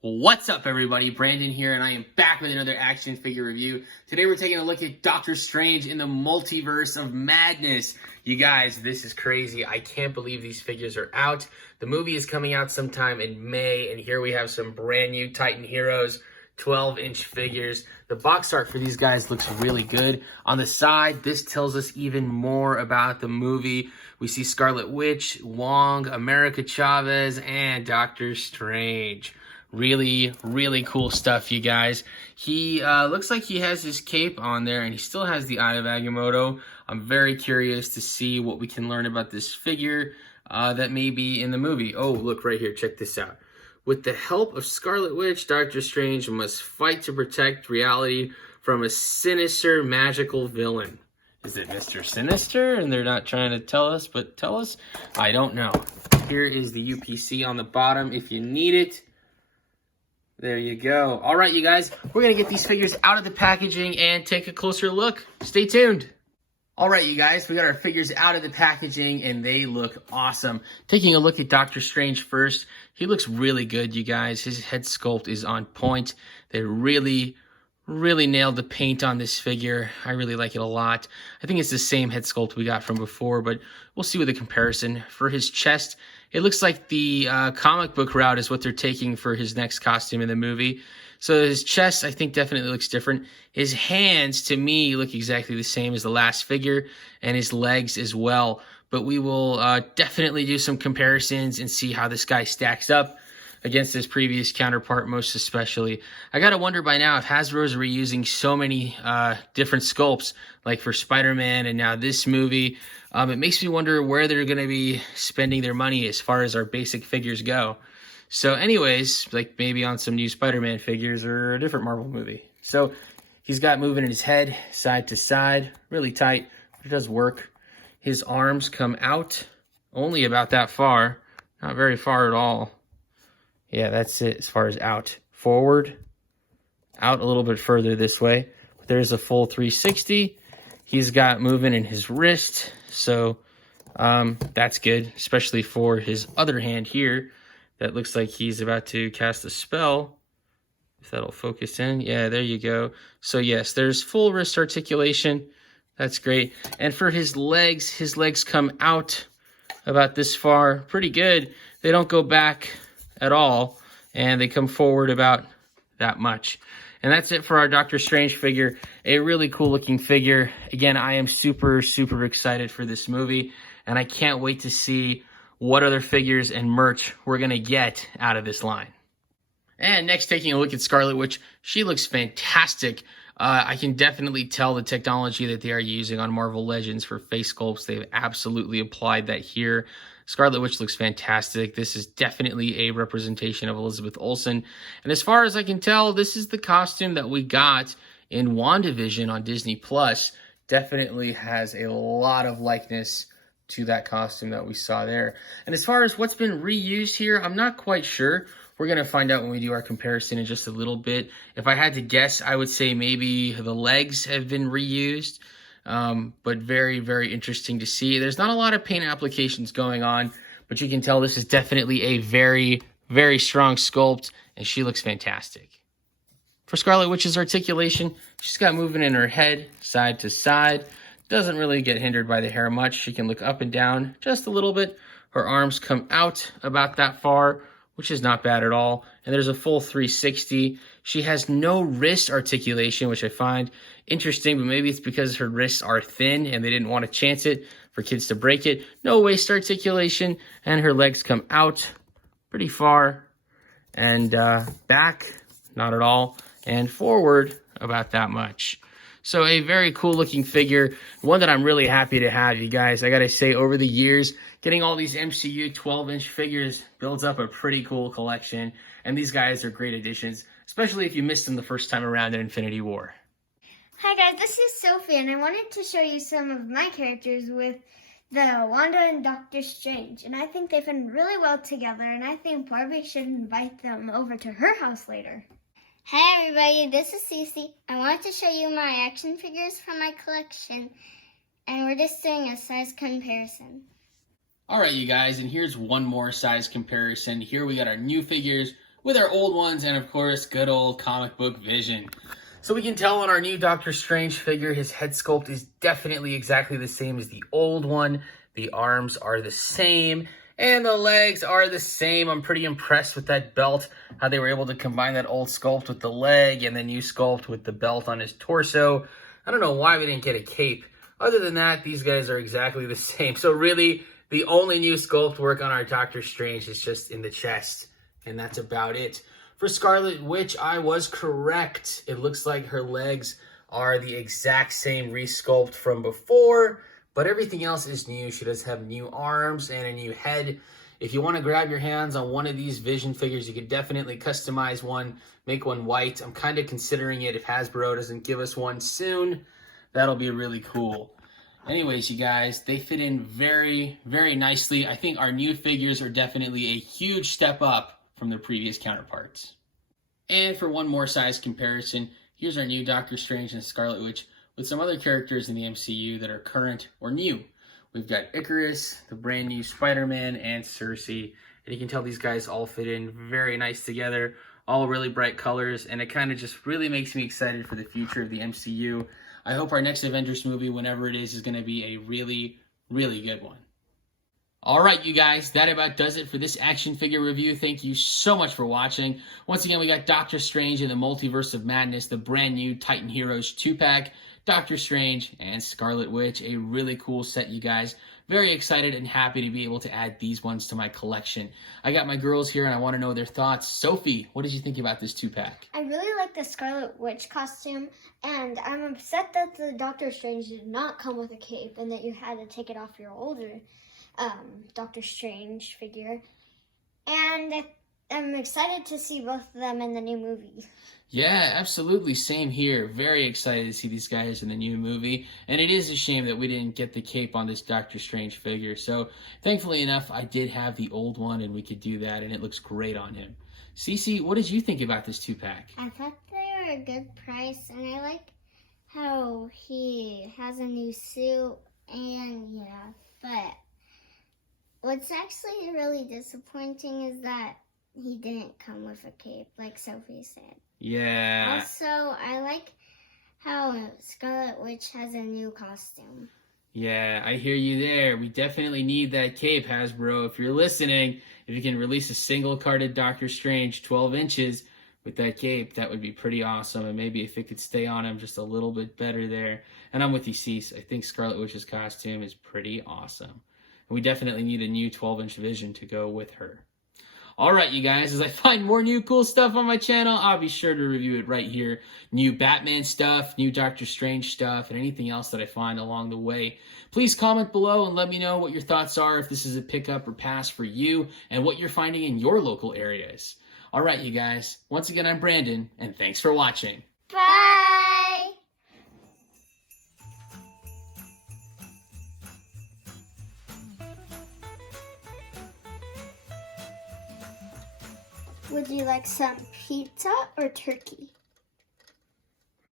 What's up, everybody? Brandon here, and I am back with another action figure review. Today we're taking a look at Doctor Strange in the Multiverse of Madness. You guys, this is crazy. I can't believe these figures are out. The movie is coming out sometime in May, and here we have some brand new Titan Heroes 12-inch figures. The box art for these guys looks really good. On the side, this tells us even more about the movie. We see Scarlet Witch, Wong, America Chavez, and Doctor Strange. Really cool stuff, you guys. He looks like he has his cape on there, and he still has the Eye of Agamotto. I'm very curious to see what we can learn about this figure that may be in the movie. Oh, look right here. Check this out. With the help of Scarlet Witch, Doctor Strange must fight to protect reality from a sinister magical villain. Is it Mr. Sinister? And they're not trying to tell us, but tell us? I don't know. Here is the UPC on the bottom if you need it. There you go. All right, you guys, we're going to get these figures out of the packaging and take a closer look. Stay tuned. All right, you guys, we got our figures out of the packaging and they look awesome. Taking a look at Doctor Strange first, he looks really good, you guys. His head sculpt is on point. They really nailed the paint on this figure. I really like it a lot. I think it's the same head sculpt we got from before, but we'll see with a comparison. For his chest, it looks like the comic book route is what they're taking for his next costume in the movie. So his chest, I think, definitely looks different. His hands, to me, look exactly the same as the last figure, and his legs as well. But we will definitely do some comparisons and see how this guy stacks up against his previous counterpart, most especially. I gotta wonder by now if Hasbro's reusing so many different sculpts, like for Spider-Man and now this movie. It makes me wonder where they're gonna be spending their money as far as our basic figures go. So anyways, like maybe on some new Spider-Man figures or a different Marvel movie. So he's got movement in his head, side to side, really tight, but it does work. His arms come out only about that far, not very far at all. Yeah, that's it as far as out. Forward, out a little bit further this way. But there's a full 360. He's got movement in his wrist, so that's good, especially for his other hand here. That looks like he's about to cast a spell. If that'll focus in. Yeah, there you go. So yes, there's full wrist articulation. That's great. And for his legs come out about this far. Pretty good. They don't go back at all, and they come forward about that much. And that's it for our Doctor Strange figure. A really cool looking figure. Again, I am super excited for this movie, and I can't wait to see what other figures and merch we're gonna get out of this line. And next, taking a look at Scarlet Witch, she looks fantastic. I can definitely tell the technology that they are using on Marvel Legends for face sculpts. They've absolutely applied that here. Scarlet Witch looks fantastic. This is definitely a representation of Elizabeth Olsen. And as far as I can tell, this is the costume that we got in WandaVision on Disney+. Definitely has a lot of likeness to that costume that we saw there. And as far as what's been reused here, I'm not quite sure. We're going to find out when we do our comparison in just a little bit. If I had to guess, I would say maybe the legs have been reused. But very interesting to see. There's not a lot of paint applications going on, but you can tell this is definitely a very strong sculpt, and she looks fantastic. For Scarlet Witch's articulation, she's got movement in her head, side to side. Doesn't really get hindered by the hair much. She can look up and down just a little bit. Her arms come out about that far, which is not bad at all. And there's a full 360. She has no wrist articulation, which I find interesting, but maybe it's because her wrists are thin and they didn't want to chance it for kids to break it. No waist articulation, and her legs come out pretty far. And back, not at all. And forward, about that much. So a very cool looking figure, one that I'm really happy to have, you guys. I gotta say, over the years, getting all these MCU 12-inch figures builds up a pretty cool collection, and these guys are great additions, especially if you missed them the first time around in Infinity War. Hi guys, this is Sophie, and I wanted to show you some of my characters with the Wanda and Doctor Strange, and I think they fit really well together, and I think Barbie should invite them over to her house later. Hey everybody, this is Cece. I wanted to show you my action figures from my collection, and we're just doing a size comparison. All right, you guys, and here's one more size comparison. Here we got our new figures with our old ones and, of course, good old comic book vision. So we can tell on our new Doctor Strange figure, his head sculpt is definitely exactly the same as the old one. The arms are the same, and the legs are the same. I'm pretty impressed with that belt, how they were able to combine that old sculpt with the leg and the new sculpt with the belt on his torso. I don't know why we didn't get a cape. Other than that, these guys are exactly the same. So really, the only new sculpt work on our Doctor Strange is just in the chest, and that's about it. For Scarlet Witch, I was correct. It looks like her legs are the exact same resculpt from before, but everything else is new. She does have new arms and a new head. If you want to grab your hands on one of these Vision figures, you could definitely customize one, make one white. I'm kind of considering it if Hasbro doesn't give us one soon. That'll be really cool. Anyways, you guys, they fit in very, very nicely. I think our new figures are definitely a huge step up from their previous counterparts. And for one more size comparison, here's our new Doctor Strange and Scarlet Witch with some other characters in the MCU that are current or new. We've got Icarus, the brand new Spider-Man, and Cersei. And you can tell these guys all fit in very nice together, all really bright colors, and it kind of just really makes me excited for the future of the MCU. I hope our next Avengers movie, whenever it is going to be a really, really good one. All right, you guys, that about does it for this action figure review. Thank you so much for watching. Once again, we got Doctor Strange in the Multiverse of Madness, the brand new Titan Heroes 2-pack, Doctor Strange and Scarlet Witch. A really cool set, you guys. Very excited and happy to be able to add these ones to my collection. I got my girls here and I want to know their thoughts. Sophie, what did you think about this 2-pack? I really like the Scarlet Witch costume, and I'm upset that the Doctor Strange did not come with a cape and that you had to take it off your older Doctor Strange figure. And I'm excited to see both of them in the new movie. Yeah, absolutely. Same here. Very excited to see these guys in the new movie. And it is a shame that we didn't get the cape on this Doctor Strange figure. So thankfully enough, I did have the old one and we could do that. And it looks great on him. Cece, what did you think about this 2-pack? I thought they were a good price, and I like how he has a new suit, and yeah, but what's actually really disappointing is that he didn't come with a cape, like Sophie said. Yeah. Also, I like how Scarlet Witch has a new costume. Yeah, I hear you there. We definitely need that cape, Hasbro. If you're listening, if you can release a single-carded Doctor Strange 12 inches with that cape, that would be pretty awesome. And maybe if it could stay on him just a little bit better there. And I'm with you, Cease. I think Scarlet Witch's costume is pretty awesome. And we definitely need a new 12-inch Vision to go with her. All right, you guys, as I find more new cool stuff on my channel, I'll be sure to review it right here. New Batman stuff, new Doctor Strange stuff, and anything else that I find along the way. Please comment below and let me know what your thoughts are, if this is a pickup or pass for you, and what you're finding in your local areas. All right, you guys, once again, I'm Brandon, and thanks for watching. Bye! Would you like some pizza or turkey?